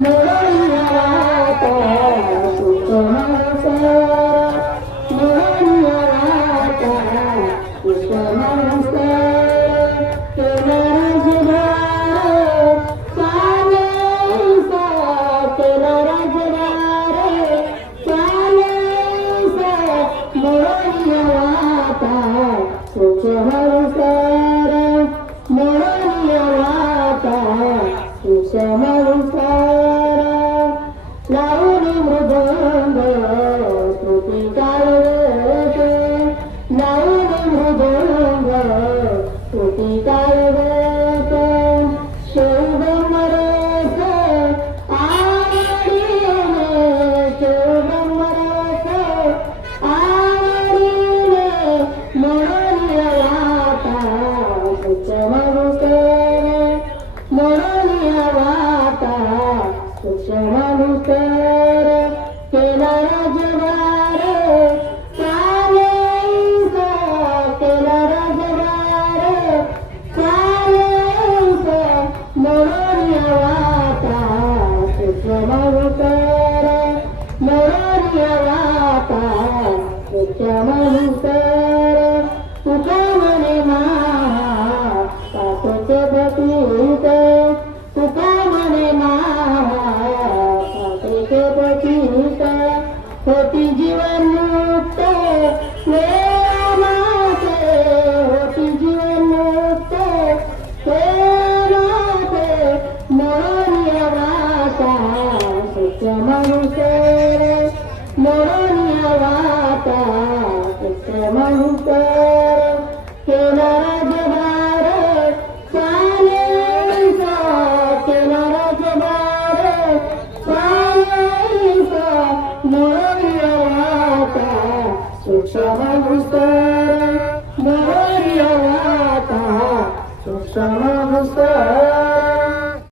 मोरनियावाता सुखमनसा मोरनियावाता सुखमनसा केला राजभार चालेसा केला राजभार चालेसा मोरनियावाता सुखमनसा मोरनियावाता सुखमनसा लावणी मृदंग स्मृती काळवते लावणी मृदंग स्मृती काळवते शिवब्रह्मरस आवडीने शिवब्रह्मरस आवडीने मोरनियावाता सुखमनसा मोरनियावाता सुखमनसा केला राजभार चालेसा केला राजभार चालेसा मोरनियावाता सुखमनसा मोरनियावाता सुखमनसा तुका म्हणे महा पापचे बतीत तुका म्हणे महा पापचे बतीत होती जीवन मुक्त प्रेमाचे होती जीवन मुक्त प्रेमाचे मोरनियावाता सुखमनसा मोरनियावाता सुखमनसा केला राजभार चालेसा केला राजभार चालेसा मोरनियावाता सुखमनसा मोरनियावाता सुखमनसा